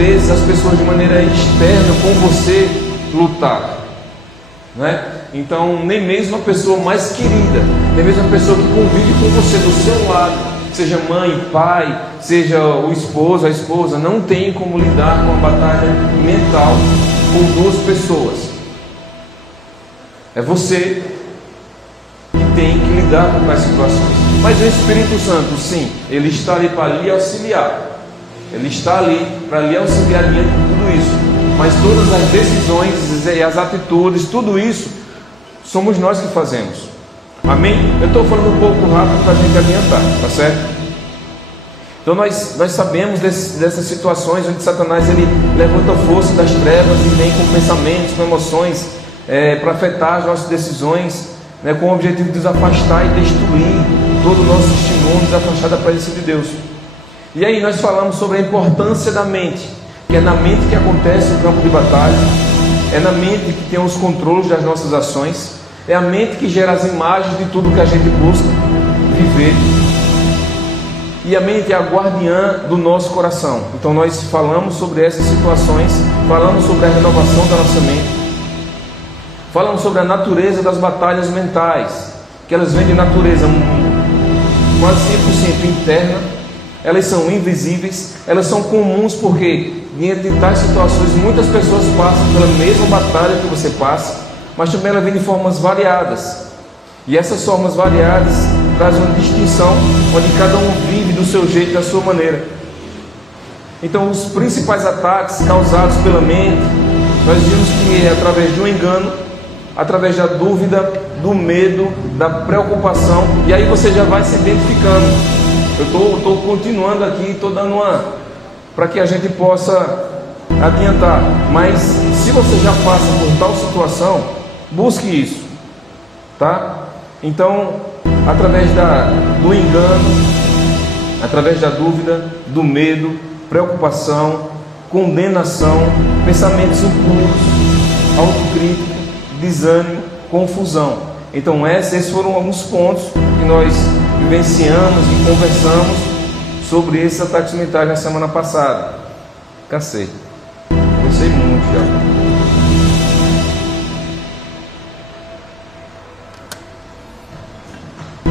vezes as pessoas de maneira externa com você lutar, não é? Então nem mesmo a pessoa mais querida, nem mesmo a pessoa que convive com você do seu lado, seja mãe, pai, seja o esposo, a esposa, não tem como lidar com a batalha mental com duas pessoas. É você que tem que lidar com as situações. Mas o Espírito Santo, sim, ele está ali para lhe auxiliar. Ele está ali para lhe auxiliar diante de tudo isso. Mas todas as decisões e as atitudes, tudo isso, somos nós que fazemos. Amém? Eu estou falando um pouco rápido para a gente adiantar, tá certo? Então nós sabemos dessas situações onde Satanás ele levanta a força das trevas e vem com pensamentos, com emoções para afetar as nossas decisões, né, com o objetivo de nos afastar e destruir todo o nosso testemunho, nos afastar da presença de Deus. E aí nós falamos sobre a importância da mente, que é na mente que acontece o campo de batalha, é na mente que tem os controles das nossas ações, é a mente que gera as imagens de tudo que a gente busca viver. E a mente é a guardiã do nosso coração. Então nós falamos sobre essas situações, falamos sobre a renovação da nossa mente, falamos sobre a natureza das batalhas mentais, que elas vêm de natureza quase 100% interna, elas são invisíveis, elas são comuns porque diante de tais situações muitas pessoas passam pela mesma batalha que você passa, mas também ela vem de formas variadas. E essas formas variadas trazem uma distinção, onde cada um vive do seu jeito, da sua maneira. Então os principais ataques causados pela mente, nós vimos que é através de um engano, através da dúvida, do medo, da preocupação. E aí você já vai se identificando. Eu estou continuando aqui, estou dando para que a gente possa adiantar. Mas se você já passa por tal situação, busque isso, tá? Então, através do engano, através da dúvida, do medo, preocupação, condenação, pensamentos impuros, autocrítica, desânimo, confusão. Então esses foram alguns pontos que nós vivenciamos e conversamos sobre esses ataques mentais na semana passada. Cansei muito já.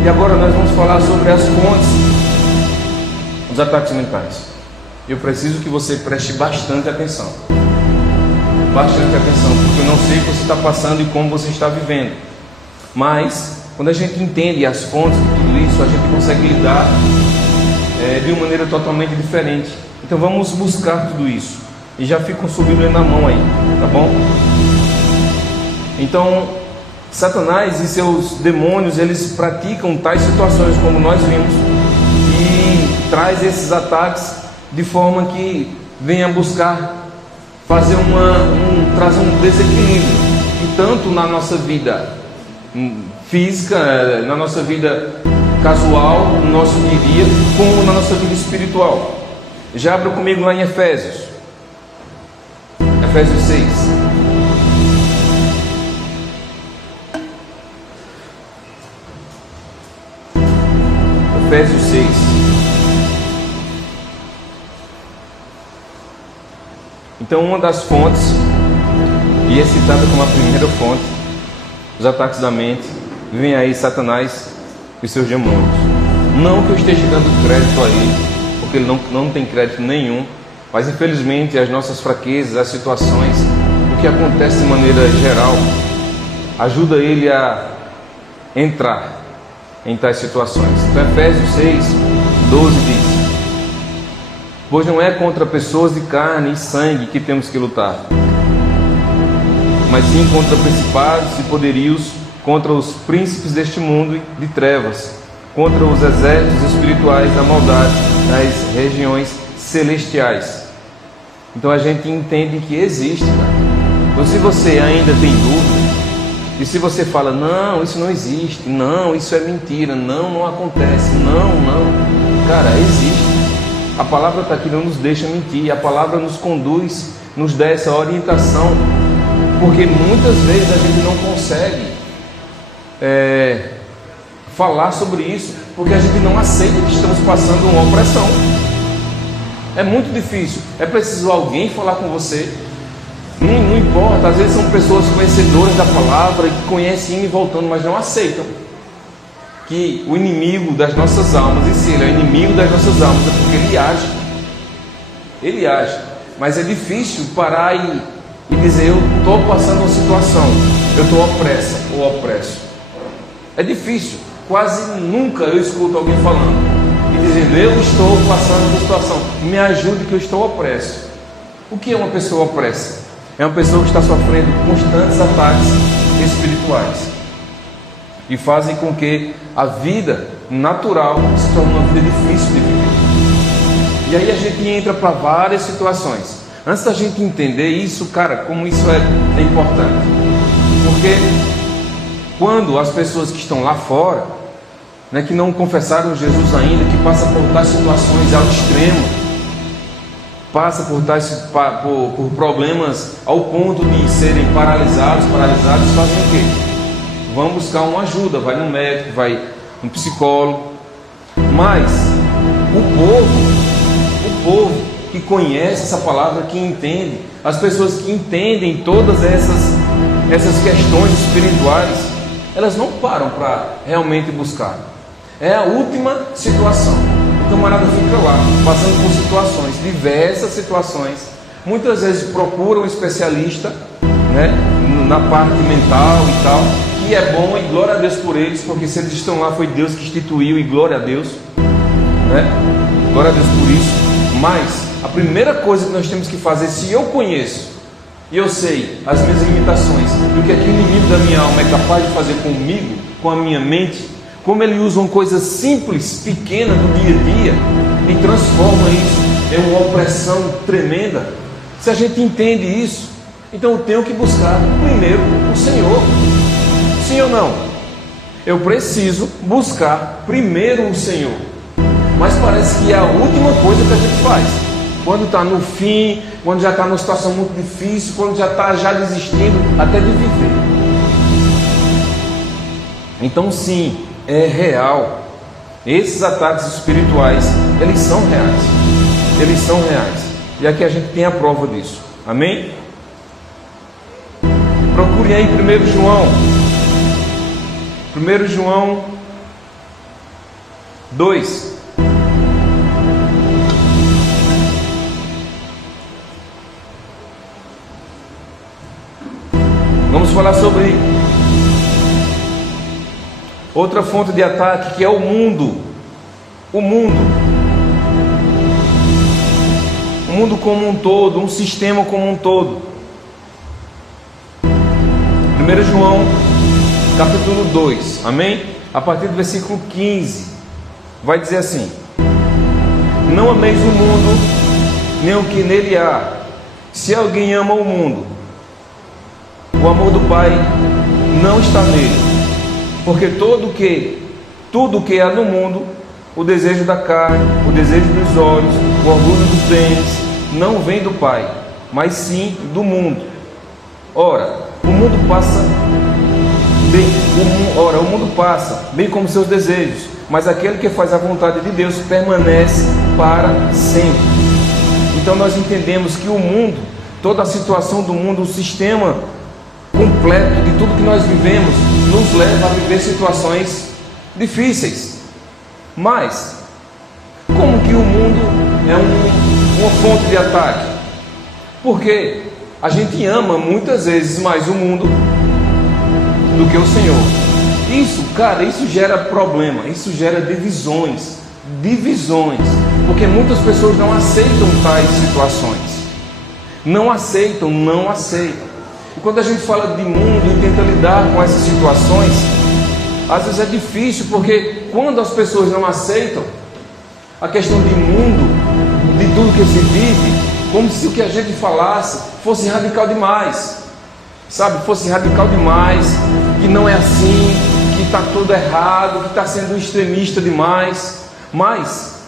E agora nós vamos falar sobre as fontes dos ataques mentais. Eu preciso que você preste bastante atenção. Bastante atenção, porque eu não sei o que você está passando e como você está vivendo. Mas, quando a gente entende as fontes de tudo isso, a gente consegue lidar de uma maneira totalmente diferente. Então vamos buscar tudo isso. E já fica com sua Bíblia na mão aí, tá bom? Então, Satanás e seus demônios, eles praticam tais situações como nós vimos e traz esses ataques de forma que venha buscar fazer trazer um desequilíbrio, e tanto na nossa vida física, na nossa vida casual, no nosso dia a dia, como na nossa vida espiritual. Já abra comigo lá em Efésios 6. Efésios 6. Então, uma das fontes, e é citada como a primeira fonte, os ataques da mente, vem aí Satanás e seus demônios. Não que eu esteja dando crédito a ele, porque ele não tem crédito nenhum, mas infelizmente as nossas fraquezas, as situações, o que acontece de maneira geral, ajuda ele a entrar em tais situações. Então Efésios 6, 12 diz: pois não é contra pessoas de carne e sangue que temos que lutar, mas sim contra principados e poderios, contra os príncipes deste mundo de trevas, contra os exércitos espirituais da maldade nas regiões celestiais. Então a gente entende que existe, cara. Então se você ainda tem dúvida, e se você fala, não, isso não existe, não, isso é mentira, não acontece, não, cara, existe. A palavra está aqui, não nos deixa mentir, a palavra nos conduz, nos dá essa orientação, porque muitas vezes a gente não consegue falar sobre isso, porque a gente não aceita que estamos passando uma opressão. É muito difícil. É preciso alguém falar com você. Não importa, às vezes são pessoas conhecedoras da palavra, que conhecem indo e voltando, mas não aceitam que o inimigo das nossas almas, e se ele é o inimigo das nossas almas, é porque ele age. Ele age. Mas é difícil parar e dizer: eu estou passando uma situação, eu estou opressa ou opresso. É difícil. Quase nunca eu escuto alguém falando e dizendo: eu estou passando uma situação, me ajude que eu estou opresso. O que é uma pessoa opressa? É uma pessoa que está sofrendo constantes ataques espirituais e fazem com que a vida natural se torne uma vida difícil de viver. E aí a gente entra para várias situações. Antes da gente entender isso, cara, como isso é importante. Porque quando as pessoas que estão lá fora, né, que não confessaram Jesus ainda, que passam por tais situações ao extremo, passa por problemas ao ponto de serem paralisados, fazem o quê? Vão buscar uma ajuda, vai no médico, vai no psicólogo. Mas o povo que conhece essa palavra, que entende, as pessoas que entendem todas essas questões espirituais, elas não param para realmente buscar. É a última situação. O camarada fica lá, passando por situações, diversas situações. Muitas vezes procura um especialista, né, na parte mental e tal, que é bom, e glória a Deus por eles, porque se eles estão lá foi Deus que instituiu, e glória a Deus, né? Glória a Deus por isso. Mas a primeira coisa que nós temos que fazer, se eu conheço e eu sei as minhas limitações, do que é que o inimigo da minha alma é capaz de fazer comigo, com a minha mente, como ele usa uma coisa simples, pequena do dia a dia e transforma isso em uma opressão tremenda. Se a gente entende isso, então eu tenho que buscar primeiro o Senhor. Sim ou não? Eu preciso buscar primeiro o Senhor. Mas parece que é a última coisa que a gente faz. Quando está no fim, quando já está numa situação muito difícil, quando já está desistindo até de viver. Então sim, é real. Esses ataques espirituais, eles são reais. Eles são reais. E aqui a gente tem a prova disso. Amém? Procure aí 1 João. 1 João 2. Vamos falar sobre outra fonte de ataque, que é o mundo. O mundo como um todo, um sistema como um todo. 1 João capítulo 2, amém? A partir do versículo 15, vai dizer assim: não ameis o mundo, nem o que nele há. Se alguém ama o mundo, o amor do Pai não está nele. Porque tudo que há no mundo, o desejo da carne, o desejo dos olhos, o orgulho dos bens, não vem do Pai, mas sim do mundo. Ora, o mundo passa, bem como seus desejos, mas aquele que faz a vontade de Deus permanece para sempre. Então nós entendemos que o mundo, toda a situação do mundo, o sistema completo de tudo que nós vivemos, nos leva a viver situações difíceis. Mas como que o mundo é uma fonte de ataque? Porque a gente ama muitas vezes mais o mundo do que o Senhor. Isso gera problema, isso gera divisões, porque muitas pessoas não aceitam tais situações, não aceitam. E quando a gente fala de mundo e tenta lidar com essas situações, às vezes é difícil, porque quando as pessoas não aceitam a questão de mundo, de tudo que se vive, como se o que a gente falasse fosse radical demais, sabe? Fosse radical demais, que não é assim, que está tudo errado, que está sendo extremista demais. Mas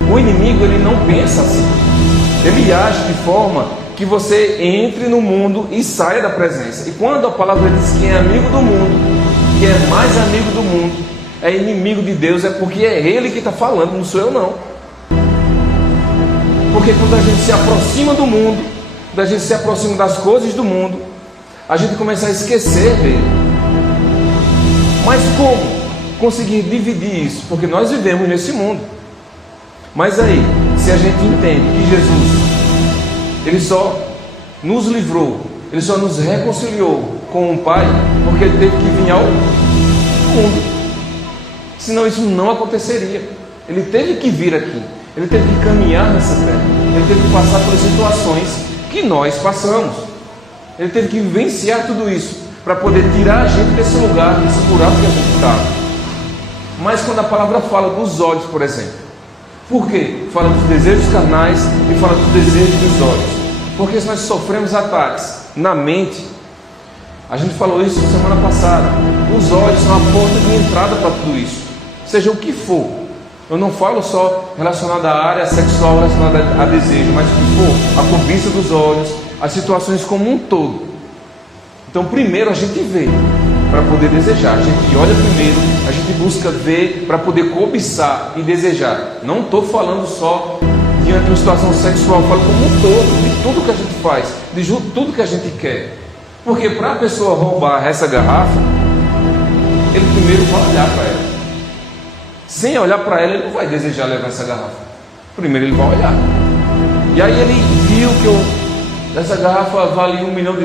o inimigo, ele não pensa assim. Ele age de forma que você entre no mundo e saia da presença. E quando a palavra diz que é amigo do mundo, que é mais amigo do mundo, é inimigo de Deus, é porque é Ele que está falando, não sou eu não. Porque quando a gente se aproxima do mundo, quando a gente se aproxima das coisas do mundo, a gente começa a esquecer dele. Mas como conseguir dividir isso? Porque nós vivemos nesse mundo. Mas aí, se a gente entende que Jesus, Ele só nos livrou, Ele só nos reconciliou com o Pai, porque Ele teve que vir ao mundo. Senão isso não aconteceria. Ele teve que vir aqui, Ele teve que caminhar nessa terra, Ele teve que passar por situações que nós passamos. Ele teve que vivenciar tudo isso para poder tirar a gente desse lugar, desse buraco que a gente estava. Mas quando a palavra fala dos olhos, por exemplo, por quê? Fala dos desejos carnais e fala dos desejos dos olhos. Porque se nós sofremos ataques na mente, a gente falou isso semana passada, os olhos são a porta de entrada para tudo isso, seja o que for. Eu não falo só relacionado à área sexual, relacionada a desejo, mas o que for, a cobiça dos olhos, as situações como um todo. Então primeiro a gente vê para poder desejar, a gente olha primeiro, a gente busca ver para poder cobiçar e desejar. Não estou falando só diante de uma situação sexual, eu falo como um todo, de tudo que a gente faz, de tudo que a gente quer. Porque para a pessoa roubar essa garrafa, ele primeiro vai olhar para ela. Sem olhar para ela, ele não vai desejar levar essa garrafa. Primeiro ele vai olhar. E aí ele viu que essa garrafa vale $1 milhão,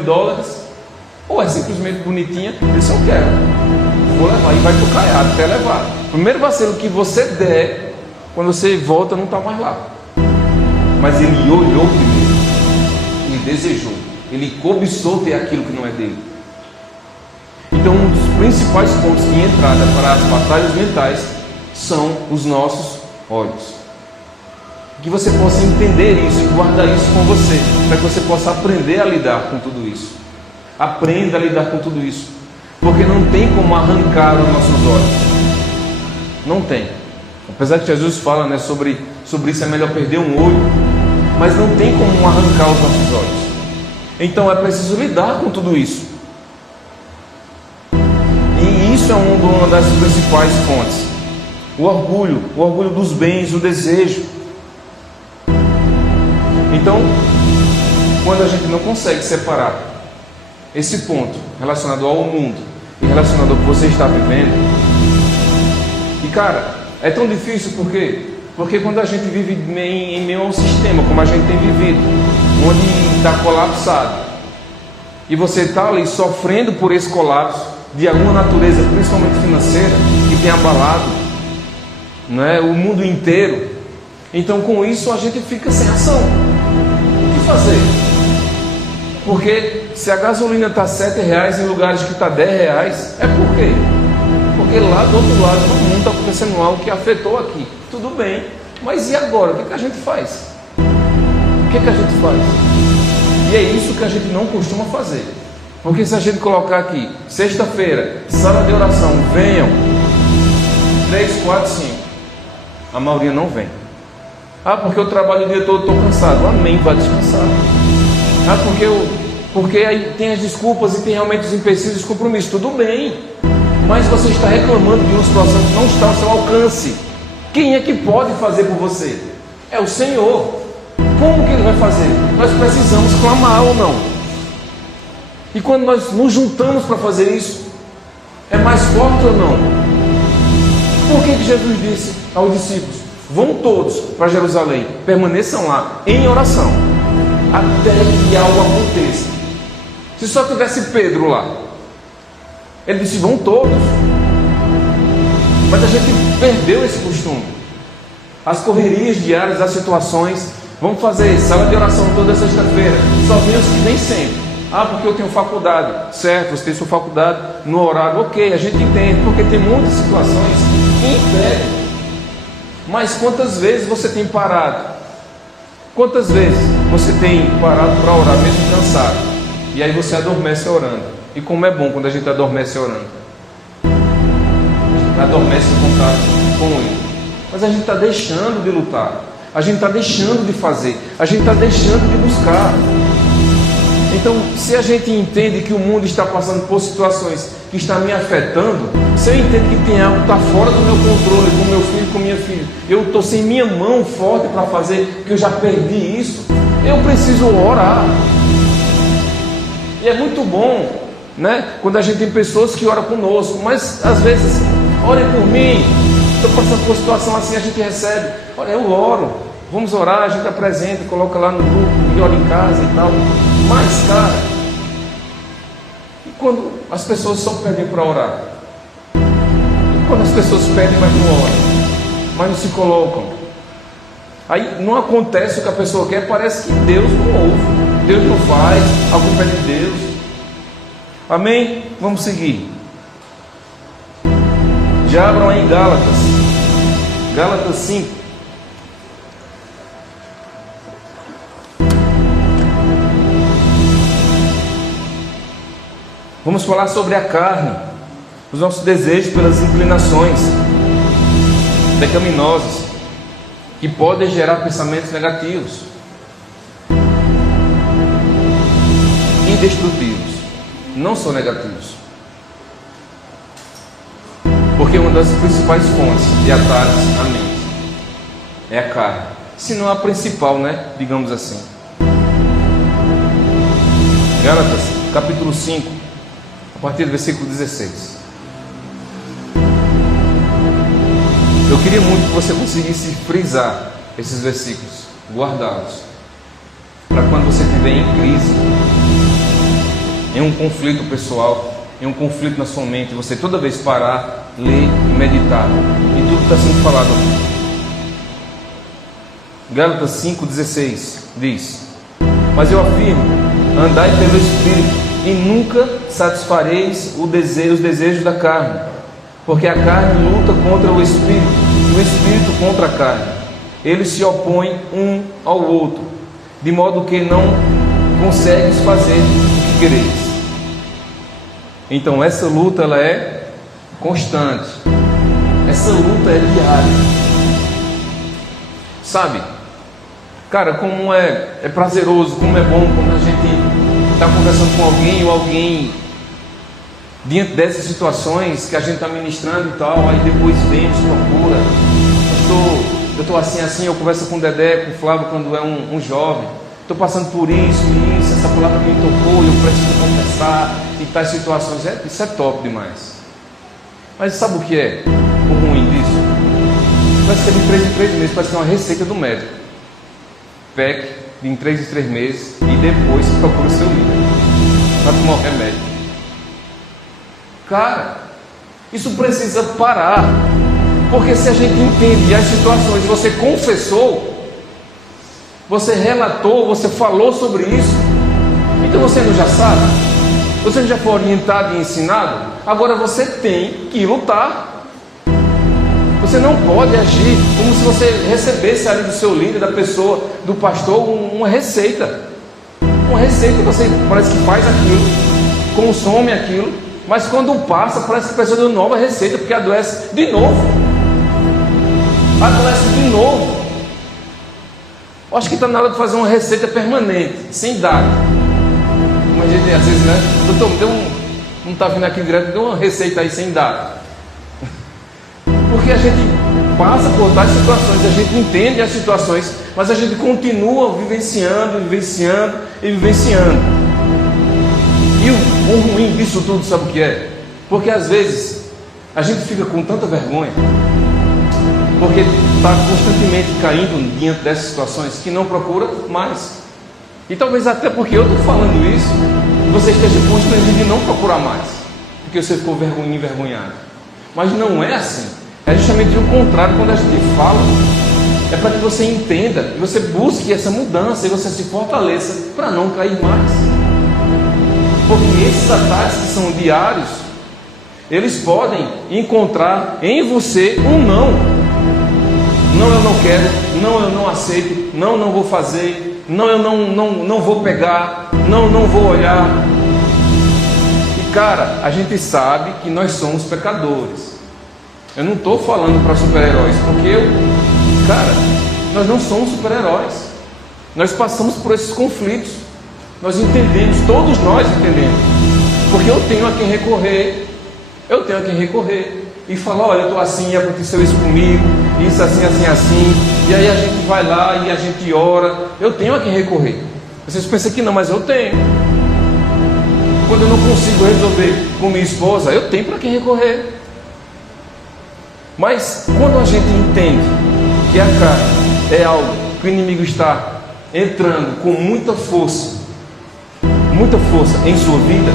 ou é simplesmente bonitinha, ele só quer. Vou levar e vai pro caiado até levar. Primeiro vacilo que você der, quando você volta, não está mais lá. Mas ele olhou primeiro, ele desejou, ele cobiçou ter aquilo que não é dele. Então um dos principais pontos de entrada para as batalhas mentais são os nossos olhos. Que você possa entender isso e guardar isso com você, para que você possa aprender a lidar com tudo isso. Aprenda a lidar com tudo isso, porque não tem como arrancar os nossos olhos. Não tem. Apesar que Jesus fala, né, sobre isso, é melhor perder um olho, mas não tem como arrancar os nossos olhos. Então é preciso lidar com tudo isso. E isso é uma das principais fontes. O orgulho dos bens, o desejo. Então, quando a gente não consegue separar esse ponto relacionado ao mundo e relacionado ao que você está vivendo, e cara, é tão difícil porque quando a gente vive em meio a um sistema como a gente tem vivido, onde está colapsado, e você está ali sofrendo por esse colapso de alguma natureza, principalmente financeira, que tem abalado, não é, o mundo inteiro. Então com isso a gente fica sem ação. O que fazer? Porque se a gasolina está R$7 em lugares que está R$10, é por quê? Porque lá do outro lado do mundo está acontecendo algo que afetou aqui. Tudo bem, mas e agora? O que a gente faz? O que a gente faz? E é isso que a gente não costuma fazer. Porque se a gente colocar aqui, sexta-feira, sala de oração, venham 3, 4, 5, a maioria não vem. Ah, porque eu trabalho o dia todo, estou cansado. Amém, vai descansar. Ah, porque aí tem as desculpas e tem realmente os empecilhos, os compromissos. Tudo bem, mas você está reclamando de uma situação que não está ao seu alcance. Quem é que pode fazer por você? É o Senhor. Como que Ele vai fazer? Nós precisamos clamar ou não. E quando nós nos juntamos para fazer isso, é mais forte ou não? Por que Jesus disse aos discípulos: vão todos para Jerusalém, permaneçam lá em oração, até que algo aconteça? Se só tivesse Pedro lá, ele disse: vão todos. Mas a gente perdeu esse costume. As correrias diárias, as situações. Vamos fazer sala de oração toda sexta-feira. Só vem os que vêm sempre. Ah, porque eu tenho faculdade. Certo, você tem sua faculdade no horário. Ok, a gente entende, porque tem muitas situações que impedem. Mas quantas vezes você tem parado? Quantas vezes você tem parado para orar, mesmo cansado? E aí você adormece orando. E como é bom quando a gente adormece orando. A gente adormece em contato com Ele. Mas a gente está deixando de lutar. A gente está deixando de fazer. A gente está deixando de buscar. Então, se a gente entende que o mundo está passando por situações que estão me afetando, se eu entendo que tem algo que está fora do meu controle, com meu filho, com minha filha, eu estou sem minha mão forte para fazer, que eu já perdi isso, eu preciso orar. E é muito bom, né, quando a gente tem pessoas que oram conosco, mas às vezes, orem por mim, estou passando por situação assim, a gente recebe, olha, eu oro, vamos orar, a gente apresenta, coloca lá no grupo, e ora em casa e tal. Mas, cara, e quando as pessoas só pedem para orar? E quando as pessoas pedem, mas não oram, mas não se colocam? Aí não acontece o que a pessoa quer, parece que Deus não ouve, Deus não faz, a culpa é de Deus. Amém? Vamos seguir. Já abram aí Gálatas, Gálatas 5. Vamos falar sobre a carne, os nossos desejos pelas inclinações pecaminosas, que podem gerar pensamentos negativos e destrutivos. Não são negativos, porque uma das principais fontes de ataques à mente é a carne, se não a principal, né? Digamos assim. Gálatas, capítulo 5, a partir do versículo 16. Eu queria muito que você conseguisse frisar esses versículos, guardá-los, para quando você estiver em crise, em um conflito pessoal, em um conflito na sua mente, você toda vez parar, ler e meditar. E tudo está sendo falado aqui. Gálatas 5,16 diz: mas eu afirmo, andai pelo Espírito, e nunca satisfareis os desejos da carne, porque a carne luta contra o Espírito, e o Espírito contra a carne. Eles se opõem um ao outro, de modo que não consegues fazer o que quereis. Então essa luta, ela é constante, essa luta é diária. Sabe, cara, como é prazeroso, como é bom quando a gente está conversando com alguém, ou alguém diante dessas situações que a gente está ministrando e tal, aí depois vem, nos procura. Eu estou assim, eu converso com o Dedé, com o Flávio quando é um jovem, estou passando por isso, essa palavra me tocou, eu preciso confessar, e tais situações, isso é top demais. Mas sabe o que é o ruim disso? Parece que é de 3 em 3 meses, parece que é uma receita do médico. PEC, de em 3 em 3 meses, e depois procura o seu líder para tomar o remédio. Cara, isso precisa parar, porque se a gente entende as situações, você confessou, você relatou, você falou sobre isso, então você não já sabe, você não já foi orientado e ensinado, agora você tem que lutar. Você não pode agir como se você recebesse ali do seu líder, da pessoa, do pastor, uma receita. Uma receita, você parece que faz aquilo, consome aquilo, mas quando passa, parece que precisa de uma nova receita, porque adoece de novo. Adoece de novo. Acho que está na hora de fazer uma receita permanente, sem data. Mas às vezes, né? Doutor, não está vindo aqui direto, deu uma receita aí sem data. Porque a gente passa por tais situações, a gente entende as situações, mas a gente continua vivenciando. E o ruim disso tudo, sabe o que é? Porque às vezes a gente fica com tanta vergonha, porque está constantemente caindo diante dessas situações, que não procura mais. E talvez até porque eu estou falando isso, você esteja constrangido de não procurar mais, porque você ficou envergonhado. Mas não é assim. É justamente o contrário. Quando a gente fala, é para que você entenda, e você busque essa mudança, e você se fortaleça para não cair mais. Porque esses ataques que são diários, eles podem encontrar em você um não. Não, eu não quero, não, eu não aceito, não, não vou fazer, não, eu não vou pegar, não vou olhar. E cara, a gente sabe que nós somos pecadores. Eu não estou falando para super-heróis, porque nós não somos super-heróis. Nós passamos por esses conflitos. Nós entendemos, todos nós entendemos. Porque eu tenho a quem recorrer. Eu tenho a quem recorrer. E falar, olha, eu estou assim, aconteceu isso comigo, isso assim, assim, assim. E aí a gente vai lá e a gente ora. Eu tenho a quem recorrer. Vocês pensam que não, mas eu tenho. Quando eu não consigo resolver com minha esposa, eu tenho para quem recorrer. Mas quando a gente entende que a carne é algo que o inimigo está entrando com muita força em sua vida,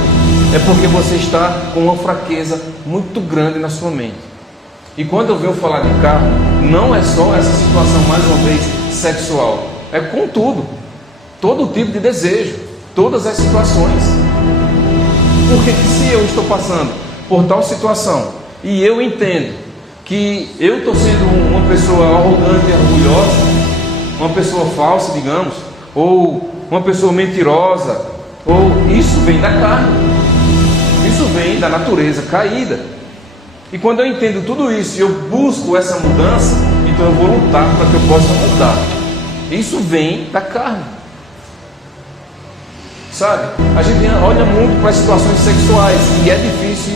é porque você está com uma fraqueza muito grande na sua mente. E quando eu venho falar de carne, não é só essa situação, mais uma vez, sexual. É com tudo, todo tipo de desejo, todas as situações. Porque se eu estou passando por tal situação e eu entendo que eu estou sendo uma pessoa arrogante e orgulhosa, uma pessoa falsa, digamos, ou uma pessoa mentirosa, ou isso vem da carne, isso vem da natureza caída. E quando eu entendo tudo isso e eu busco essa mudança, então eu vou lutar para que eu possa mudar. Isso vem da carne. Sabe? A gente olha muito para as situações sexuais e é difícil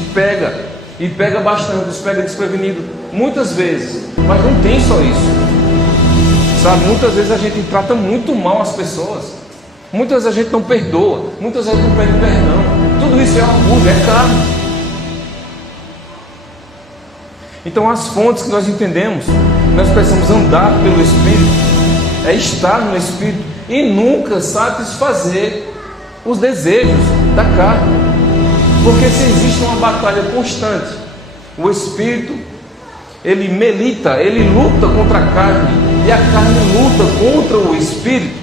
e pega bastante, nos pega desprevenido muitas vezes, mas não tem só isso. Sabe? Muitas vezes a gente trata muito mal as pessoas, muitas vezes a gente não perdoa, muitas vezes não pede perdão. Tudo isso é orgulho, é carne. Então as fontes que nós entendemos, nós precisamos andar pelo Espírito, é estar no Espírito e nunca satisfazer os desejos da carne. Porque se existe uma batalha constante, o Espírito, ele milita, ele luta contra a carne, e a carne luta contra o Espírito.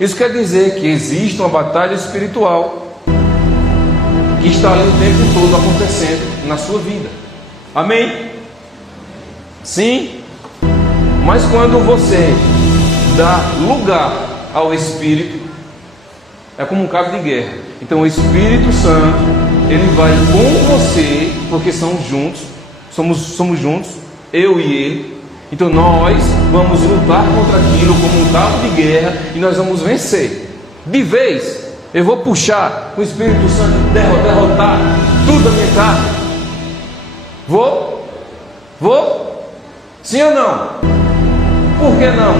Isso quer dizer que existe uma batalha espiritual que está ali o tempo todo acontecendo na sua vida. Amém? Sim. Mas quando você dá lugar ao Espírito, é como um cabo de guerra. Então o Espírito Santo, ele vai com você, porque somos juntos, somos juntos, eu e ele. Então nós vamos lutar contra aquilo como um cabo de guerra e nós vamos vencer. De vez, eu vou puxar o Espírito Santo, derrotar tudo da minha carne. Vou? Sim ou não? Por que não?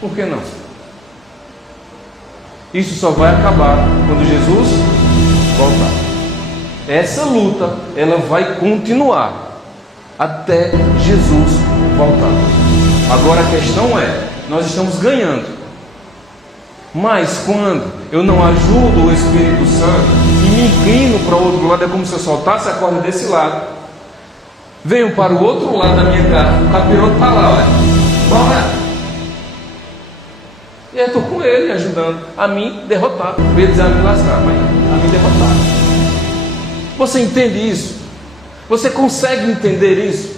Por que não? Isso só vai acabar quando Jesus voltar. Essa luta, ela vai continuar até Jesus voltar. Agora a questão é, nós estamos ganhando. Mas quando eu não ajudo o Espírito Santo e me inclino para o outro lado, é como se eu soltasse a corda desse lado, venho para o outro lado da minha carne, o capiroto está lá, olha, bora! E aí eu estou com ele, ajudando a me derrotar. Eu ia dizer a me lascar, mas a me derrotar. Você entende isso? Você consegue entender isso?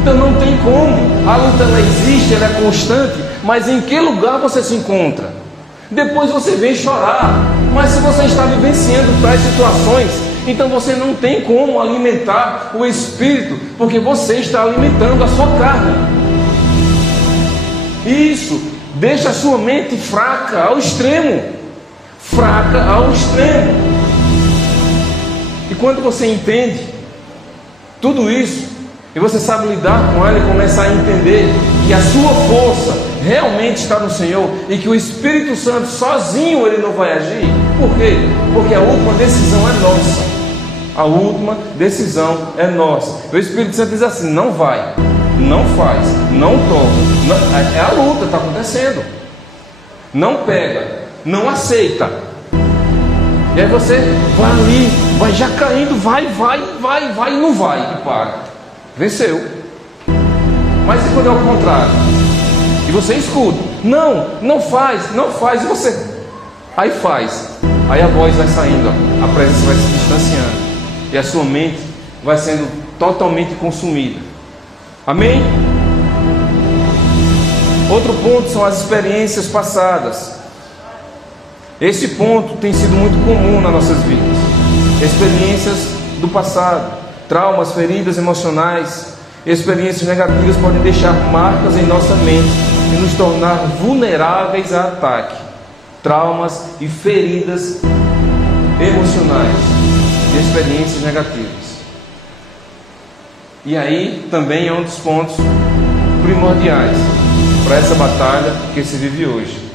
Então não tem como. A luta ela existe, ela é constante, mas em que lugar você se encontra? Depois você vem chorar. Mas se você está vivenciando tais situações, então você não tem como alimentar o Espírito, porque você está alimentando a sua carne. Isso deixa a sua mente fraca ao extremo. Fraca ao extremo. E quando você entende tudo isso, e você sabe lidar com ela e começar a entender que a sua força realmente está no Senhor e que o Espírito Santo sozinho ele não vai agir. Por quê? Porque a última decisão é nossa. A última decisão é nossa. O Espírito Santo diz assim: não vai, não faz, não toca. É a luta, está acontecendo. Não pega, não aceita. E aí você vai ali, vai já caindo, vai, e não vai, e para. Venceu. Mas e quando é o contrário? E você escuta: não faz, e você aí faz. Aí a voz vai saindo, ó, a presença vai se distanciando e a sua mente vai sendo totalmente consumida. Amém? Outro ponto são as experiências passadas. Esse ponto tem sido muito comum nas nossas vidas. Experiências do passado, traumas, feridas emocionais, experiências negativas podem deixar marcas em nossa mente e nos tornar vulneráveis a ataque. traumas e feridas emocionais, de experiências negativas. E aí também é um dos pontos primordiais para essa batalha que se vive hoje.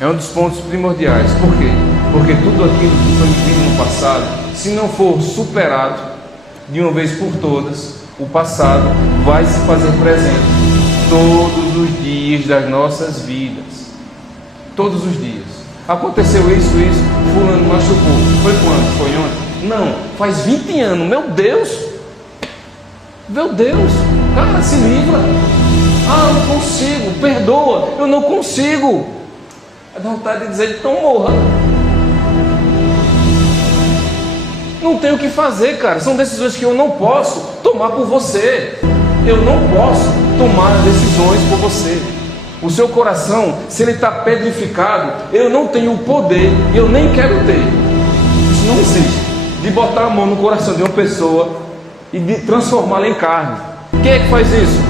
É um dos pontos primordiais. Por quê? Porque tudo aquilo que foi vivido no passado, se não for superado de uma vez por todas, o passado vai se fazer presente todos os dias das nossas vidas. Todos os dias. Aconteceu isso, fulano machucou. Foi quando? Foi ontem? Não, faz 20 anos. Meu Deus! Meu Deus! Cara, se livra! Ah, eu não consigo, perdoa, eu não consigo. Dá vontade de dizer, então morra. Não tenho o que fazer, cara. São decisões que eu não posso tomar por você. Eu não posso tomar decisões por você. O seu coração, se ele está pedrificado, eu não tenho o poder, eu nem quero ter. Isso não existe. De botar a mão no coração de uma pessoa e de transformá-la em carne. Quem é que faz isso?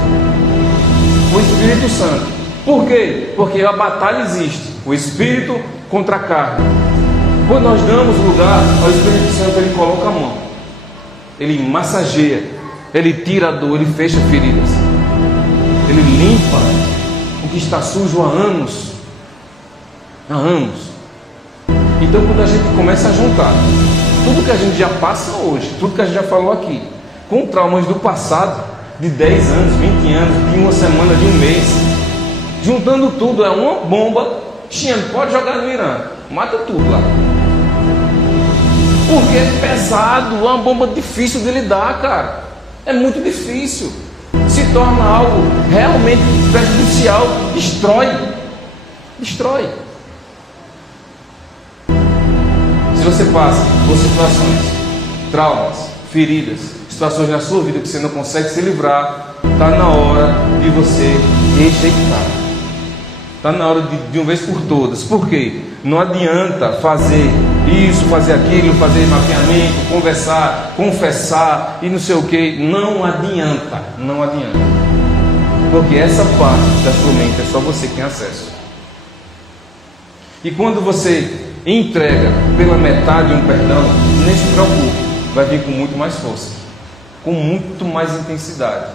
O Espírito Santo. Por quê? Porque a batalha existe. O Espírito contra a carne. Quando nós damos lugar ao Espírito Santo, ele coloca a mão. Ele massageia. Ele tira a dor, ele fecha feridas. Ele limpa o que está sujo há anos. Há anos. Então quando a gente começa a juntar tudo que a gente já passa hoje, tudo que a gente já falou aqui, com traumas do passado, de 10 anos, 20 anos, de uma semana, de um mês, juntando tudo, é uma bomba, pode jogar no Irã, mata tudo lá. Porque é pesado, é uma bomba difícil de lidar, cara. É muito difícil. Se torna algo realmente prejudicial, destrói. Se você passa por situações, traumas, feridas, situações na sua vida que você não consegue se livrar, está na hora de você rejeitar. Está na hora de uma vez por todas. Por quê? Não adianta fazer isso, fazer aquilo, fazer mapeamento, conversar, confessar e não sei o que. Não adianta. Porque essa parte da sua mente é só você quem tem acesso. E quando você entrega pela metade um perdão, nem se preocupe, vai vir com muito mais força, com muito mais intensidade.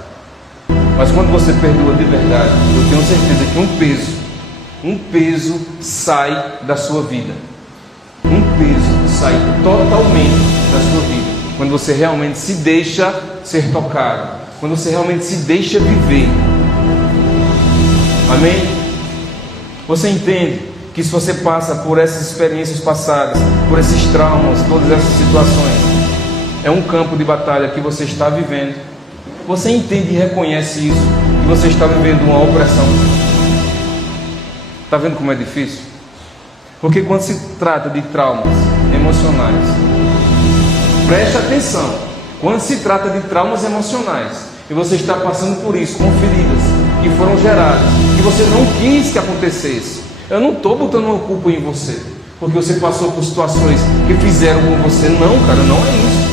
Mas quando você perdoa de verdade, eu tenho certeza que um peso sai da sua vida. Um peso sai totalmente da sua vida. Quando você realmente se deixa ser tocado, quando você realmente se deixa viver. Amém? Você entende que se você passa por essas experiências passadas, por esses traumas, todas essas situações, é um campo de batalha que você está vivendo. Você entende e reconhece isso, que você está vivendo uma opressão. Está vendo como é difícil? Porque quando se trata de traumas emocionais, preste atenção, quando se trata de traumas emocionais, e você está passando por isso, com feridas que foram geradas, que você não quis que acontecesse, eu não estou botando uma culpa em você, porque você passou por situações que fizeram com você. Não, cara, não é isso.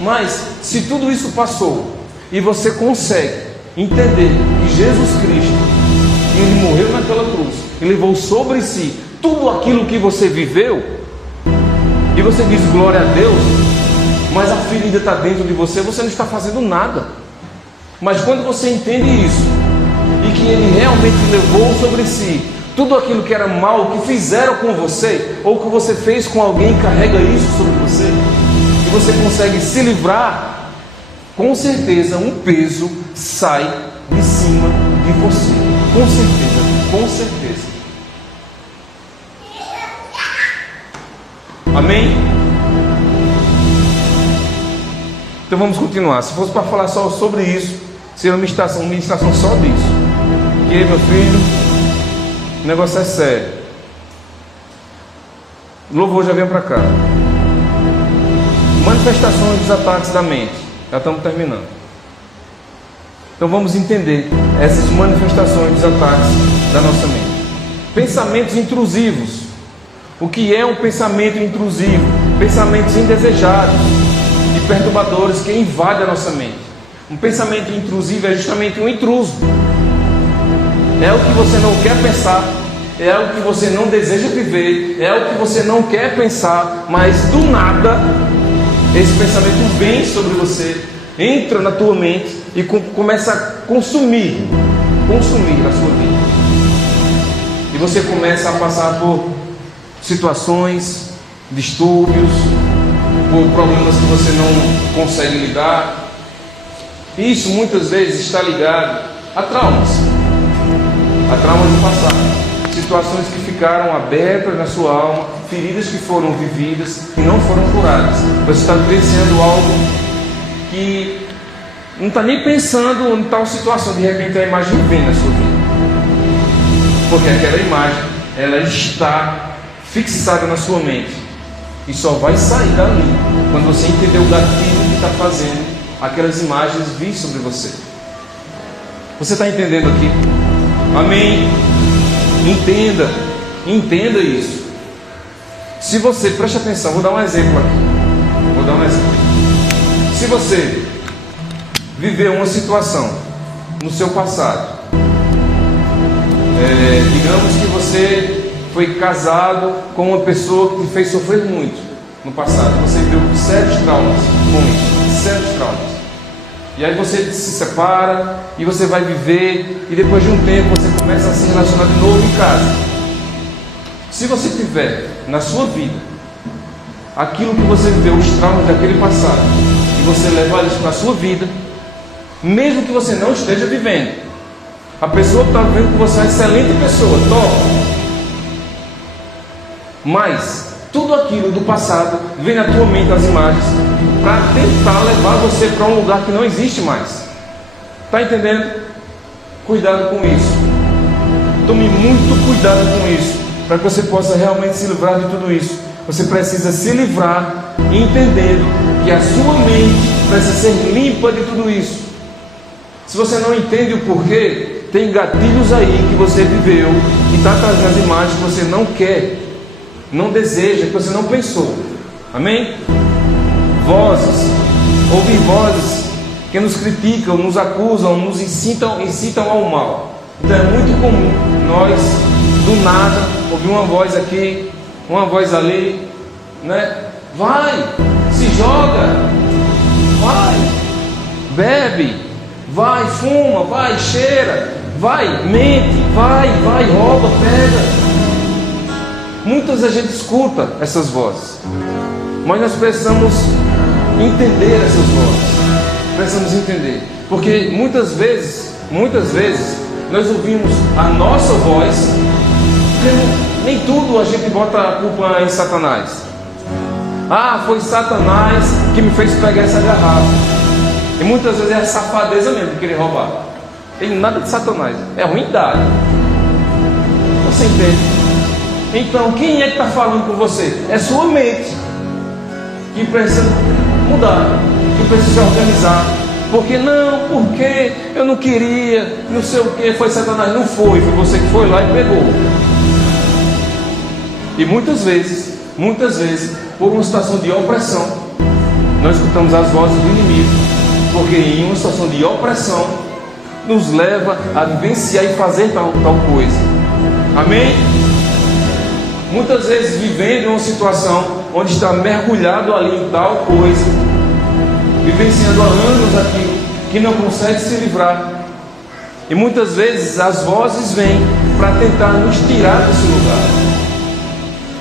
Mas, se tudo isso passou, e você consegue entender que Jesus Cristo, Ele morreu naquela cruz, Ele levou sobre si tudo aquilo que você viveu, e você diz glória a Deus, mas a ferida está dentro de você, você não está fazendo nada. Mas quando você entende isso, e que Ele realmente levou sobre si tudo aquilo que era mal, que fizeram com você, ou que você fez com alguém, carrega isso sobre você, e você consegue se livrar, com certeza um peso sai de cima de você. Com certeza. Amém? Então vamos continuar. Se fosse para falar só sobre isso, seria uma ministração só disso. Porque, meu filho, o negócio é sério. O louvor já vem para cá. Manifestações dos ataques da mente. Já estamos terminando. Então vamos entender essas manifestações dos ataques da nossa mente. Pensamentos intrusivos. O que é um pensamento intrusivo? Pensamentos indesejados e perturbadores que invadem a nossa mente. Um pensamento intrusivo é justamente um intruso. É o que você não quer pensar, é algo que você não deseja viver, é algo que você não quer pensar, mas do nada esse pensamento vem sobre você, entra na tua mente e começa a consumir a sua vida. E você começa a passar por situações, distúrbios, por problemas que você não consegue lidar. E isso muitas vezes está ligado a traumas do passado, situações que ficaram abertas na sua alma, feridas que foram vividas e não foram curadas. Você está vivenciando algo que não está nem pensando em tal situação, de repente a imagem vem na sua vida, porque aquela imagem, ela está fixada na sua mente e só vai sair dali quando você entender o gatilho que está fazendo aquelas imagens vir sobre você. Você está entendendo aqui? Amém? Entenda isso. Se você, preste atenção, vou dar um exemplo aqui. Se você viveu uma situação no seu passado, digamos que você foi casado com uma pessoa que te fez sofrer muito no passado, você viveu sérios traumas com isso, sérios traumas. E aí você se separa e você vai viver, e depois de um tempo você começa a se relacionar de novo em casa. Se você tiver na sua vida aquilo que você viveu, os traumas daquele passado, e você levar isso para a sua vida, mesmo que você não esteja vivendo, a pessoa que está vivendo com você é uma excelente pessoa, top, mas tudo aquilo do passado vem na tua mente, as imagens, para tentar levar você para um lugar que não existe mais. Está entendendo? Cuidado com isso. Tome muito cuidado com isso, para que você possa realmente se livrar de tudo isso. Você precisa se livrar, entendendo que a sua mente precisa ser limpa de tudo isso. Se você não entende o porquê, tem gatilhos aí que você viveu e está trazendo as imagens que você não quer, não deseja, que você não pensou. Amém? Ouvir vozes que nos criticam, nos acusam, nos incitam ao mal. Então é muito comum nós, do nada, ouvir uma voz aqui, uma voz ali, né? Vai, se joga, vai, bebe, vai, fuma, vai, cheira, vai, mente, vai, rouba, pega. Muitas a gente escuta essas vozes, mas nós precisamos entender essas vozes. Precisamos entender, porque muitas vezes nós ouvimos a nossa voz. Nem tudo a gente bota a culpa em Satanás. Ah, foi Satanás que me fez pegar essa garrafa. E muitas vezes é a safadeza mesmo de querer roubar. Tem nada de Satanás, é ruindade. Você entende? Então, quem é que está falando com você? É sua mente, que precisa mudar, que precisa se organizar. Porque eu não queria, não sei o que, foi Satanás. Não foi você que foi lá e pegou. E muitas vezes, por uma situação de opressão, nós escutamos as vozes do inimigo, porque em uma situação de opressão, nos leva a vivenciar e fazer tal coisa. Amém? Muitas vezes vivendo uma situação onde está mergulhado ali em tal coisa, vivenciando há anos aquilo, que não consegue se livrar. E muitas vezes as vozes vêm para tentar nos tirar desse lugar.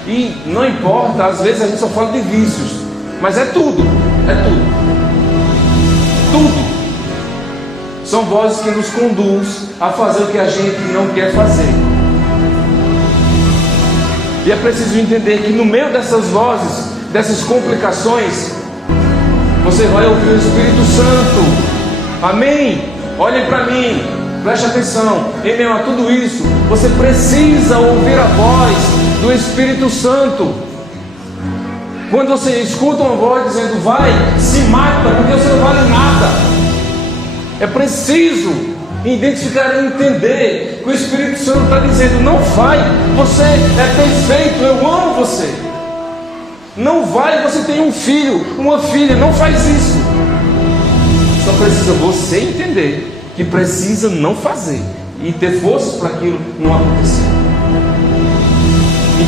E não importa, às vezes a gente só fala de vícios, mas é tudo. São vozes que nos conduzem a fazer o que a gente não quer fazer. E é preciso entender que no meio dessas vozes, dessas complicações, você vai ouvir o Espírito Santo. Amém? Olhem para mim, preste atenção. Em meio a tudo isso, você precisa ouvir a voz do Espírito Santo. Quando você escuta uma voz dizendo vai, se mata, porque você não vale nada, é preciso identificar e entender que o Espírito Santo está dizendo: não vai, você é perfeito, eu amo você. Não vai, você tem um filho, uma filha, não faz isso. Só precisa você entender que precisa não fazer e ter forças para aquilo não acontecer.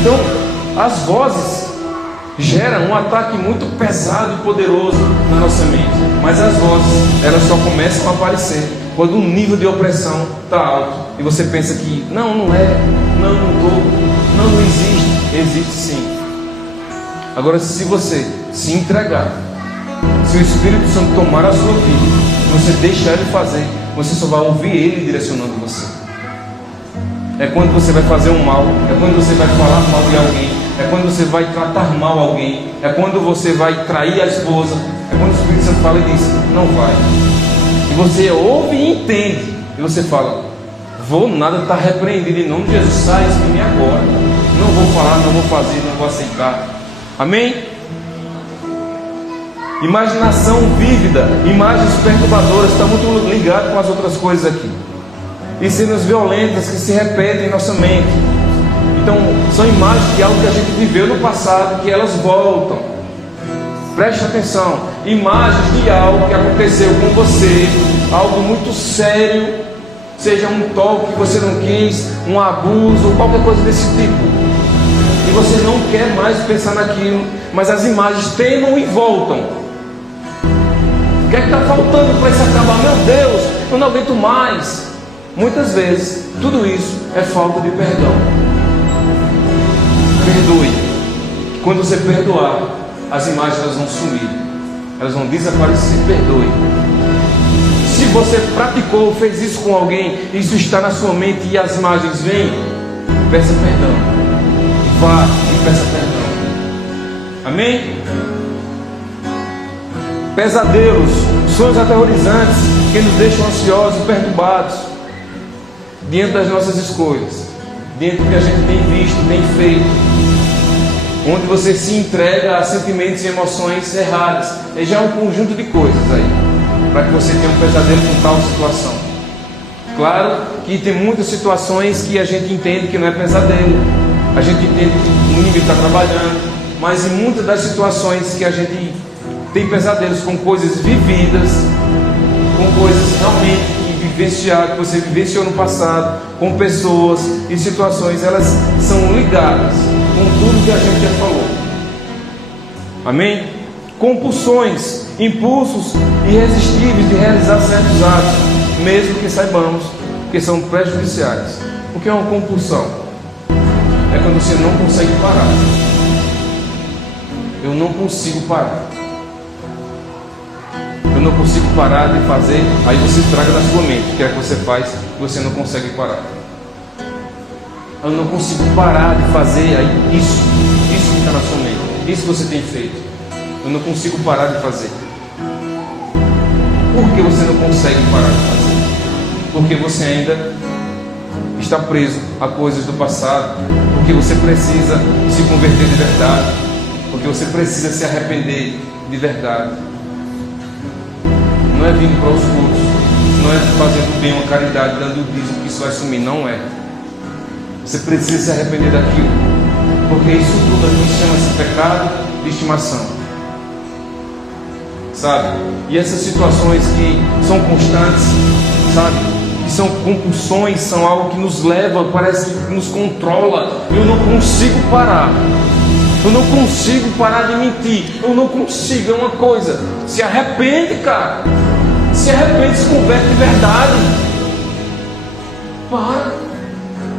Então, as vozes geram um ataque muito pesado e poderoso na nossa mente. Mas as vozes, elas só começam a aparecer quando o nível de opressão está alto. E você pensa que, não é, não existe. Existe sim. Agora, se você se entregar, se o Espírito Santo tomar a sua vida, você deixar Ele fazer, você só vai ouvir Ele direcionando você. É quando você vai fazer um mal, é quando você vai falar mal de alguém, é quando você vai tratar mal alguém, é quando você vai trair a esposa, é quando o Espírito Santo fala e diz, não vai. E você ouve e entende, e você fala, vou nada, está repreendido em nome de Jesus, sai isso de mim agora. Não vou falar, não vou fazer, não vou aceitar. Amém? Imaginação vívida, imagens perturbadoras, está muito ligado com as outras coisas aqui. E cenas violentas que se repetem em nossa mente. Então, são imagens de algo que a gente viveu no passado, que elas voltam. Preste atenção, imagens de algo que aconteceu com você, algo muito sério, seja um toque que você não quis, um abuso, ou qualquer coisa desse tipo. E você não quer mais pensar naquilo, mas as imagens temam e voltam. O que é que está faltando para isso acabar? Meu Deus, eu não aguento mais. Muitas vezes, tudo isso é falta de perdão. Perdoe. Quando você perdoar, as imagens elas vão sumir, elas vão desaparecer. Perdoe. Se você praticou, fez isso com alguém, isso está na sua mente e as imagens vêm, peça perdão. Vá e peça perdão. Amém? Pesadelos, sonhos aterrorizantes que nos deixam ansiosos e perturbados diante das nossas escolhas, diante do que a gente tem visto, tem feito, onde você se entrega a sentimentos e emoções erradas. É já um conjunto de coisas aí, para que você tenha um pesadelo com tal situação. Claro que tem muitas situações que a gente entende que não é pesadelo, a gente entende que o inimigo está trabalhando, mas em muitas das situações que a gente tem pesadelos com coisas vividas, com coisas realmente vivenciadas, que você vivenciou no passado, com pessoas e situações, elas são ligadas com tudo que a gente já falou. Amém? Compulsões, impulsos irresistíveis de realizar certos atos, mesmo que saibamos que são prejudiciais. O que é uma compulsão? É quando você não consegue parar. Eu não consigo parar. Eu não consigo parar de fazer. Aí você traga na sua mente o que é que você faz e você não consegue parar. Eu não consigo parar de fazer. Aí isso que está na sua mente, isso que você tem feito, eu não consigo parar de fazer. Por que você não consegue parar de fazer? Porque você ainda está preso a coisas do passado, porque você precisa se converter de verdade, porque você precisa se arrepender de verdade. Não é vindo para os cultos, não é fazendo bem uma caridade, dando o dízimo que isso vai sumir, não é. Você precisa se arrepender daquilo, porque isso tudo aqui chama-se pecado de estimação, sabe? E essas situações que são constantes, sabe? Que são compulsões, são algo que nos leva, parece que nos controla. Eu não consigo parar. Eu não consigo parar de mentir. Eu não consigo, é uma coisa. Se arrepende, cara. Se arrepende, se converte de verdade. Para.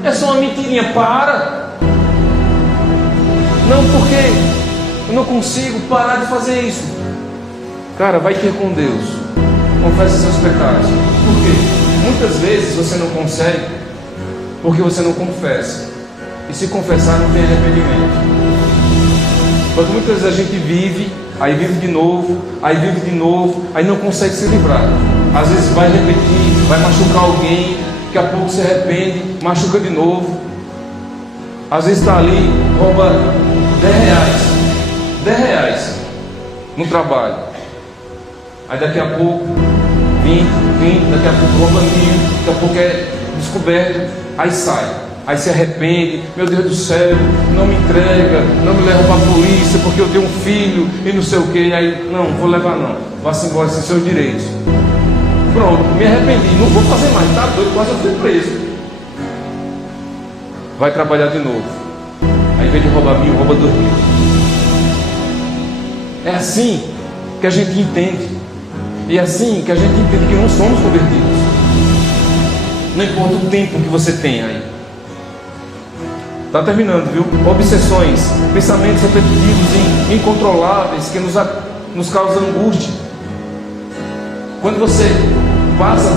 É só uma mentirinha, para. Não, porque eu não consigo parar de fazer isso. Cara, vai ter com Deus. Confessa seus pecados. Por quê? Muitas vezes você não consegue porque você não confessa. E se confessar não tem arrependimento. Porque muitas vezes a gente vive, aí vive de novo, aí vive de novo, aí não consegue se livrar. Às vezes vai repetir, vai machucar alguém, daqui a pouco se arrepende, machuca de novo. Às vezes está ali, rouba 10 reais no trabalho. Aí daqui a pouco 20, daqui a pouco rouba 1.000, daqui a pouco é descoberto, aí sai. Aí se arrepende, meu Deus do céu, não me entrega, não me leva para a polícia porque eu tenho um filho e não sei o que. Aí, não, vou levar não, vá-se embora sem seus direitos. Pronto, me arrependi, não vou fazer mais, tá doido, quase eu fui preso. Vai trabalhar de novo. Aí Ao invés de roubar 1000, rouba 2000. É assim que a gente entende. E é assim que a gente entende que não somos convertidos. Não importa o tempo que você tem aí. Está terminando, viu? Obsessões, pensamentos repetitivos e incontroláveis que nos causam angústia. Quando você passa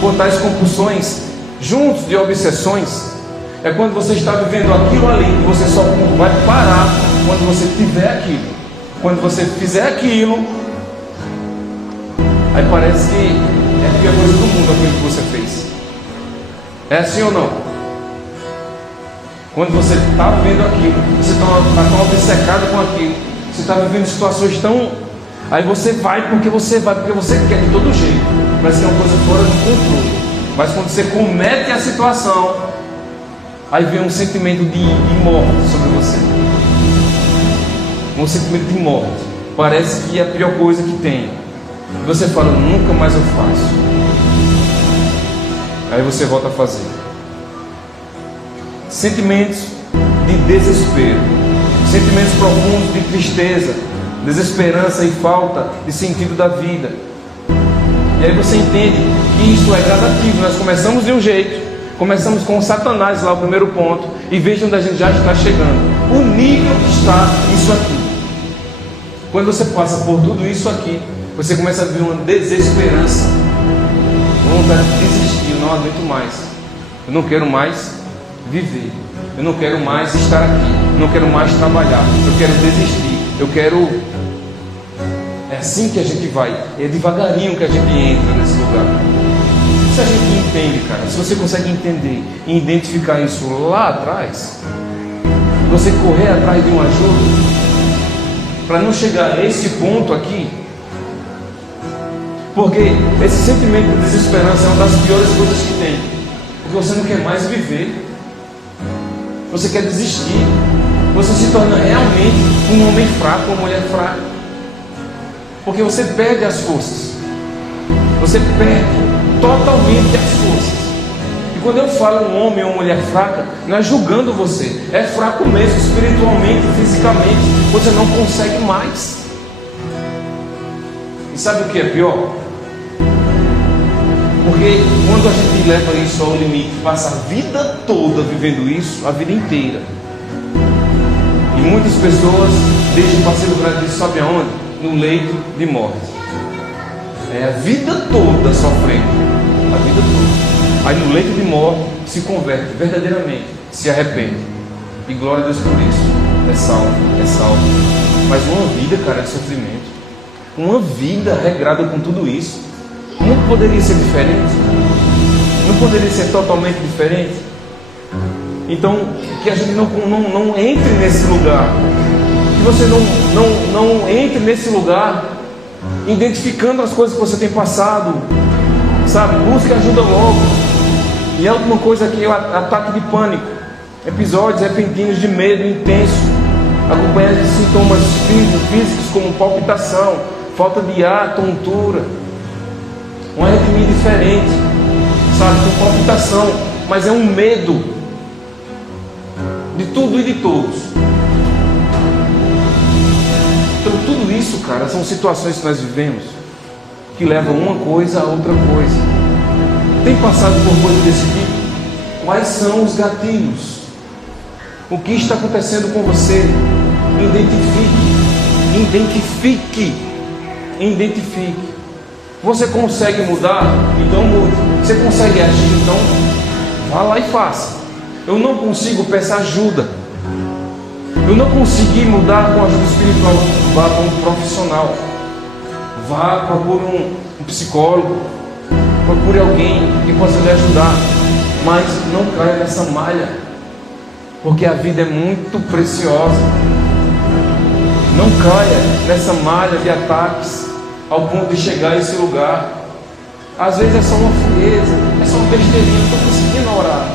por tais compulsões juntos de obsessões, é quando você está vivendo aquilo ali, que você só vai parar quando você tiver aquilo. Quando você fizer aquilo, aí parece que é a pior coisa do mundo aquilo que você fez. É assim ou não? Quando você está vivendo aquilo, você está tão obcecado com aquilo, você está vivendo situações tão... Aí você vai porque você quer de todo jeito. Parece que é uma coisa fora do controle. Mas quando você comete a situação, aí vem um sentimento de morte sobre você. Um sentimento de morte. Parece que é a pior coisa que tem. E você fala, nunca mais eu faço. Aí você volta a fazer. Sentimentos de desespero. Sentimentos profundos de tristeza, desesperança e falta de sentido da vida. E aí você entende que isso é gradativo. Nós começamos de um jeito, começamos com Satanás lá, o primeiro ponto, e veja onde a gente já está chegando. O nível que está isso aqui. Quando você passa por tudo isso aqui, você começa a ver uma desesperança, vontade de desistir. Eu não aguento mais, eu não quero mais viver, eu não quero mais estar aqui, eu não quero mais trabalhar, eu quero desistir, eu quero... É assim que a gente vai, é devagarinho que a gente entra nesse lugar. Se a gente entende, cara, se você consegue entender e identificar isso lá atrás, você correr atrás de uma ajuda para não chegar a esse ponto aqui, porque esse sentimento de desesperança é uma das piores coisas que tem, porque você não quer mais viver, você quer desistir, você se torna realmente um homem fraco, uma mulher fraca. Porque você perde as forças. Você perde totalmente as forças. E quando eu falo um homem ou uma mulher fraca, não é julgando você. É fraco mesmo, espiritualmente, fisicamente. Você não consegue mais. E sabe o que é pior? Porque quando a gente leva isso ao limite, passa a vida toda vivendo isso, a vida inteira. E muitas pessoas deixam para se livrar disso, sabe aonde? No leito de morte. É a vida toda sofrendo. A vida toda. Aí no leito de morte se converte verdadeiramente, se arrepende. E glória a Deus por isso. É salvo, é salvo. Mas uma vida, cara, de sofrimento. Uma vida regrada com tudo isso. Não poderia ser diferente? Não poderia ser totalmente diferente? Então, que a gente não entre nesse lugar. Que você não entre nesse lugar identificando as coisas que você tem passado, sabe? Busque ajuda logo. E é alguma coisa que é o ataque de pânico, episódios repentinos de medo intenso, acompanhados de sintomas físicos como palpitação, falta de ar, tontura, uma arritmia diferente, sabe? Com palpitação, mas é um medo de tudo e de todos. Então tudo isso, cara, são situações que nós vivemos que levam uma coisa a outra coisa. Tem passado por coisas desse tipo? Quais são os gatilhos? O que está acontecendo com você? Identifique. Você consegue mudar? Então mude. Você consegue agir? Então vá lá e faça. Eu não consigo, peça ajuda. Eu não consegui mudar com ajuda espiritual. Vá para um profissional. Vá, procure um psicólogo. Procure alguém que possa lhe ajudar. Mas não caia nessa malha. Porque a vida é muito preciosa. Não caia nessa malha de ataques ao ponto de chegar a esse lugar. Às vezes é só uma frieza, é só uma besteirinha. Não estou conseguindo orar.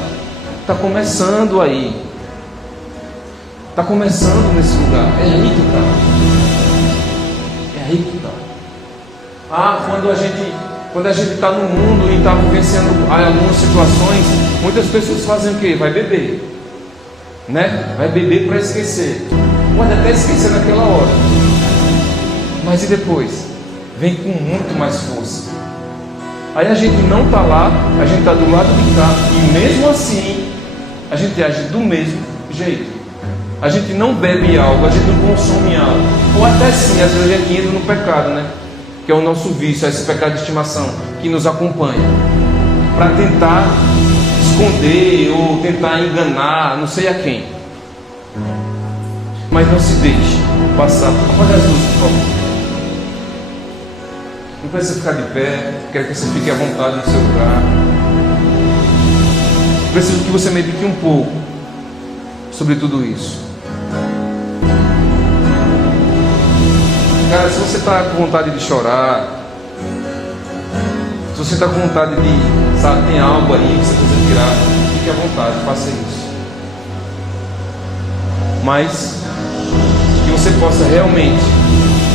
Está começando aí. Está começando nesse lugar. É aí que está. É aí que está. Quando a gente está no mundo e está vivenciando algumas situações, muitas pessoas fazem o quê? Vai beber. né? Vai beber para esquecer. Pode até esquecer naquela hora. Mas e depois? Vem com muito mais força. Aí a gente não está lá, a gente está do lado de cá, e mesmo assim, a gente age do mesmo jeito. A gente não bebe algo, a gente não consome algo. Ou até sim, às vezes a gente entra no pecado, né? Que é o nosso vício, esse pecado de estimação que nos acompanha. Para tentar esconder ou tentar enganar, não sei a quem. Mas não se deixe passar. Apaga as luzes, por favor. Não precisa ficar de pé, quero que você fique à vontade no seu lugar. Preciso que você medite um pouco sobre tudo isso. Cara, se você está com vontade de chorar, se você está com vontade de, sabe, tem algo aí que você precisa tirar, fique à vontade, faça isso. Mas que você possa realmente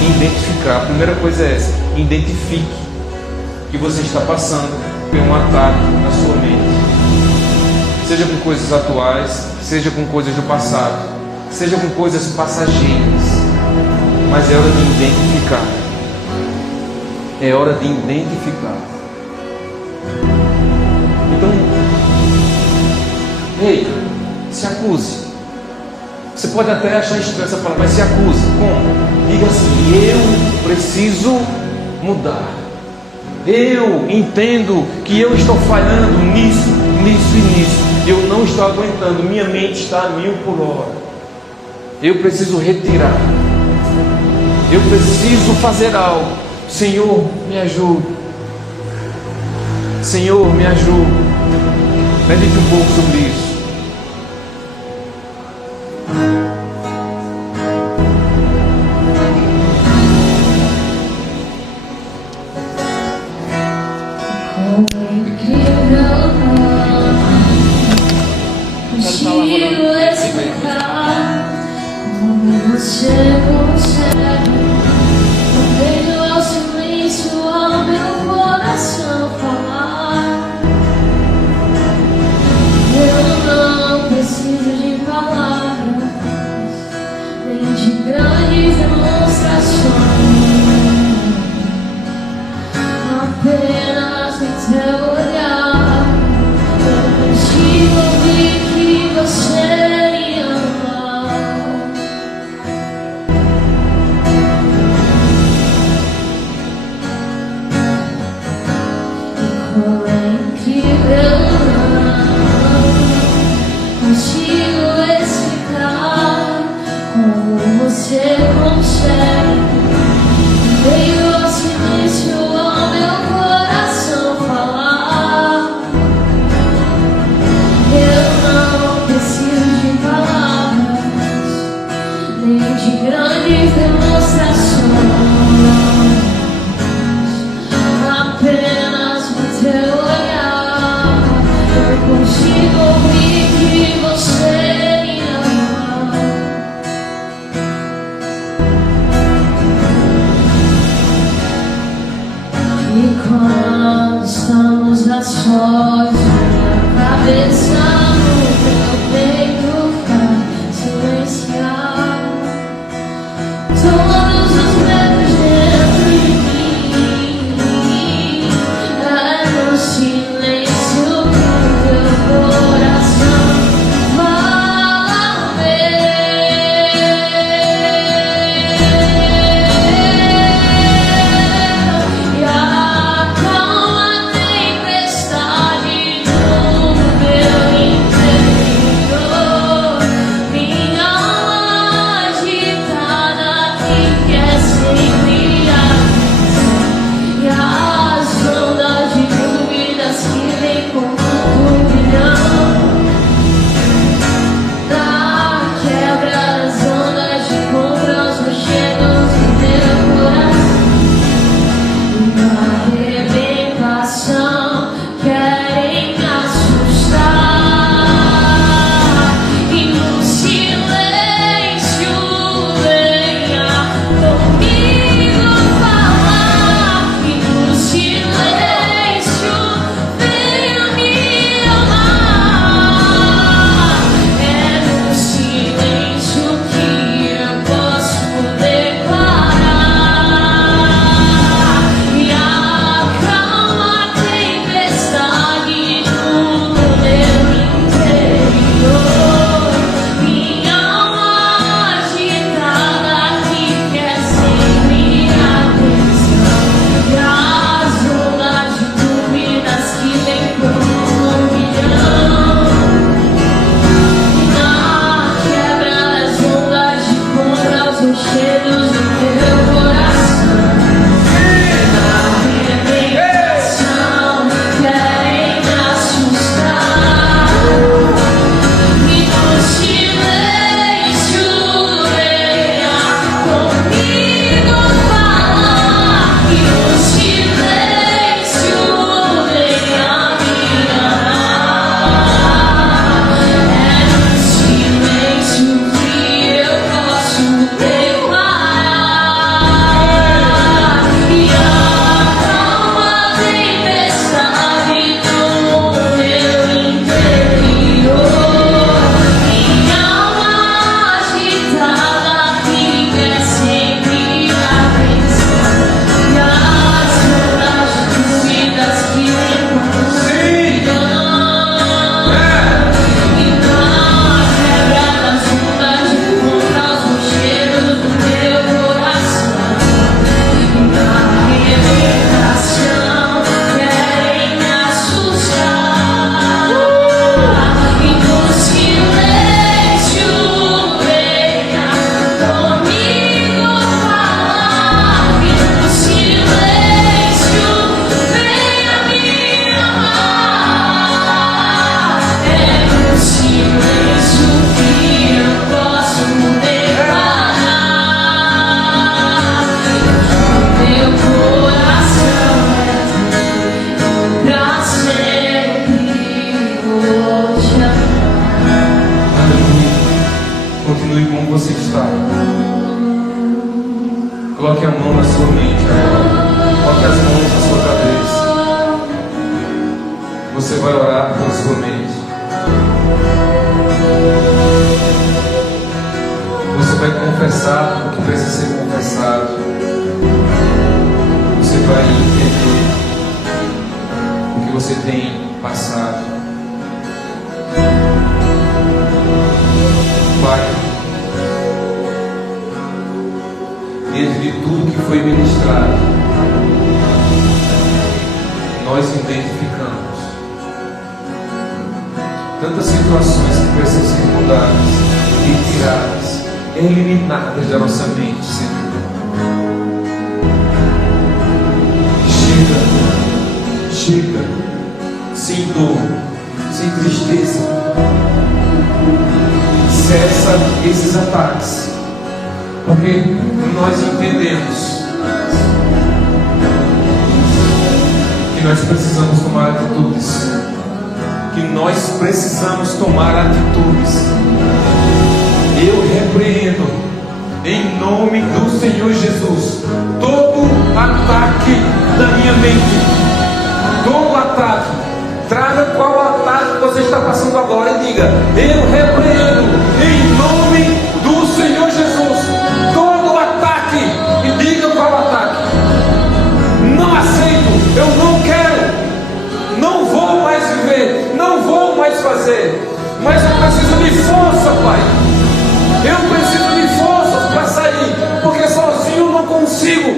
identificar. A primeira coisa é essa: identifique que você está passando por um ataque na sua mente, seja com coisas atuais, seja com coisas do passado, seja com coisas passageiras. Mas é hora de identificar. É hora de identificar. Então, ei, se acuse. Você pode até achar estranho essa palavra, mas se acuse. Como? Diga assim: eu preciso mudar. Eu entendo que eu estou falhando nisso, nisso e nisso. Eu não estou aguentando, minha mente está a 1000 por hora. Eu preciso retirar. Eu preciso fazer algo. Senhor, me ajude. Senhor, me ajude. Medite um pouco sobre isso. Você consegue, veio ao silêncio ao meu coração falar. Eu não preciso de palavras, nem de grandes demonstrações. Apenas em teu olhar eu consigo ouvir que você me ama. você está. Coloque a mão na sua mente agora. Coloque as mãos na sua cabeça. Você vai orar com a sua mente. Você vai confessar o que precisa ser confessado. Você vai entender o que você tem passado. Pai, diante de tudo que foi ministrado, nós identificamos tantas situações que precisam ser mudadas, retiradas, eliminadas da nossa mente, Senhor. Chega, sem dor, sem tristeza. Cessa esses ataques, porque nós entendemos que nós precisamos tomar atitudes. Eu repreendo, em nome do Senhor Jesus, todo ataque da minha mente, todo ataque. Traga qual ataque você está passando agora e diga: eu repreendo, em nome do Senhor Jesus, todo ataque. E diga qual ataque. Não aceito, eu não quero, não vou mais viver, não vou mais fazer. Mas eu preciso de força, Pai. Eu preciso de forças para sair, porque sozinho eu não consigo.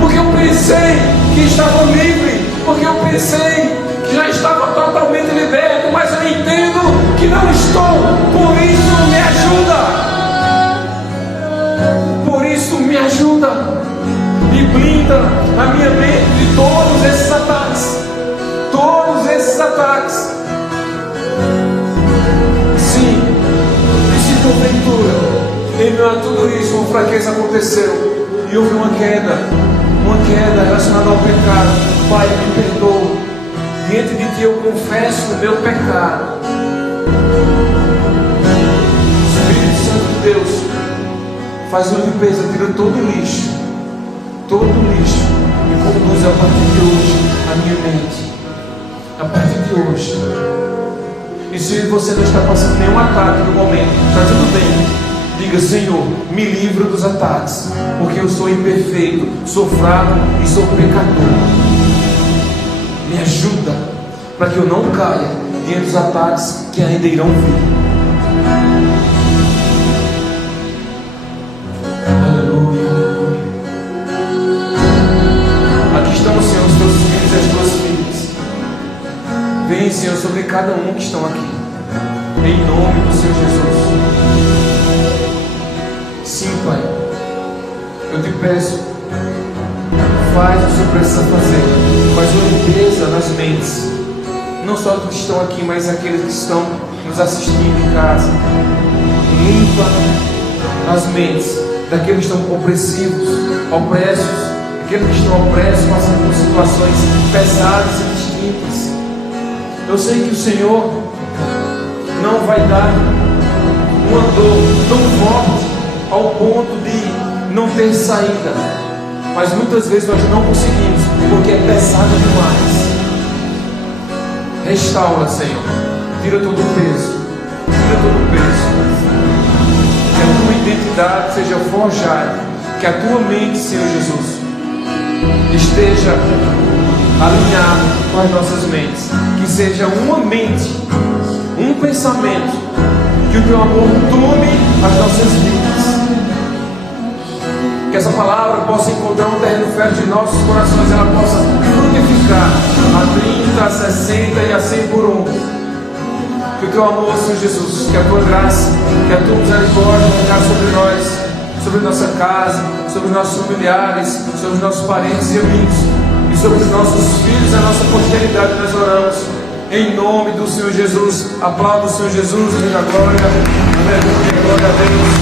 Porque eu pensei que estava livre, porque eu pensei que já estava totalmente liberto, mas eu entendo que não estou. Por isso me ajuda. Por isso me ajuda e blinda a minha mente de todos esses ataques. Todos esses ataques. Sim, e se porventura, em meio a tudo isso, uma fraqueza aconteceu e houve uma queda relacionada ao pecado, Pai, me perdoa. Diante de Ti eu confesso o meu pecado. Espírito Santo de Deus, faz uma limpeza, tira todo o lixo, e conduz a partir de hoje a minha mente. A partir de hoje. E se você não está passando nenhum ataque no momento, está tudo bem. Diga: Senhor, me livra dos ataques, porque eu sou imperfeito, sou fraco e sou pecador. Me ajuda para que eu não caia diante dos ataques que ainda irão vir. Aleluia. Aqui estão, Senhor, os teus filhos e as tuas filhas. Vem, Senhor, sobre cada um que estão aqui, em nome do Senhor Jesus. Sim, Pai, eu te peço, faz o que você precisa fazer, faz uma limpeza nas mentes, não só dos que estão aqui, mas aqueles que estão nos assistindo em casa. Limpa as mentes daqueles que estão opressivos, opressos, aqueles que estão opressos, passando por situações pesadas e distintas. Eu sei que o Senhor não vai dar uma dor tão forte ao ponto de não ter saída, mas muitas vezes nós não conseguimos, porque é pesado demais. Restaura, Senhor, tira todo o peso, que a tua identidade seja forjada, que a tua mente, Senhor Jesus, esteja alinhada com as nossas mentes, que seja uma mente, um pensamento, que o teu amor tome as nossas vidas, que essa palavra possa encontrar um terreno fértil de nossos corações, ela possa frutificar a 30, a 60 e a 100 por um. Que o teu amor, Senhor Jesus, que a tua graça, que a tua misericórdia venha sobre nós, sobre nossa casa, sobre os nossos familiares, sobre os nossos parentes e amigos, e sobre os nossos filhos e a nossa posteridade. Nós oramos em nome do Senhor Jesus. Aplauda o Senhor Jesus, Deus da glória. Aleluia, glória a Deus.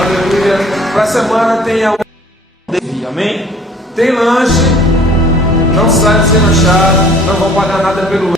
Aleluia. Para a semana tem a amém? Tem lanche. Não sai sem lanchar, não vão pagar nada pelo lanche.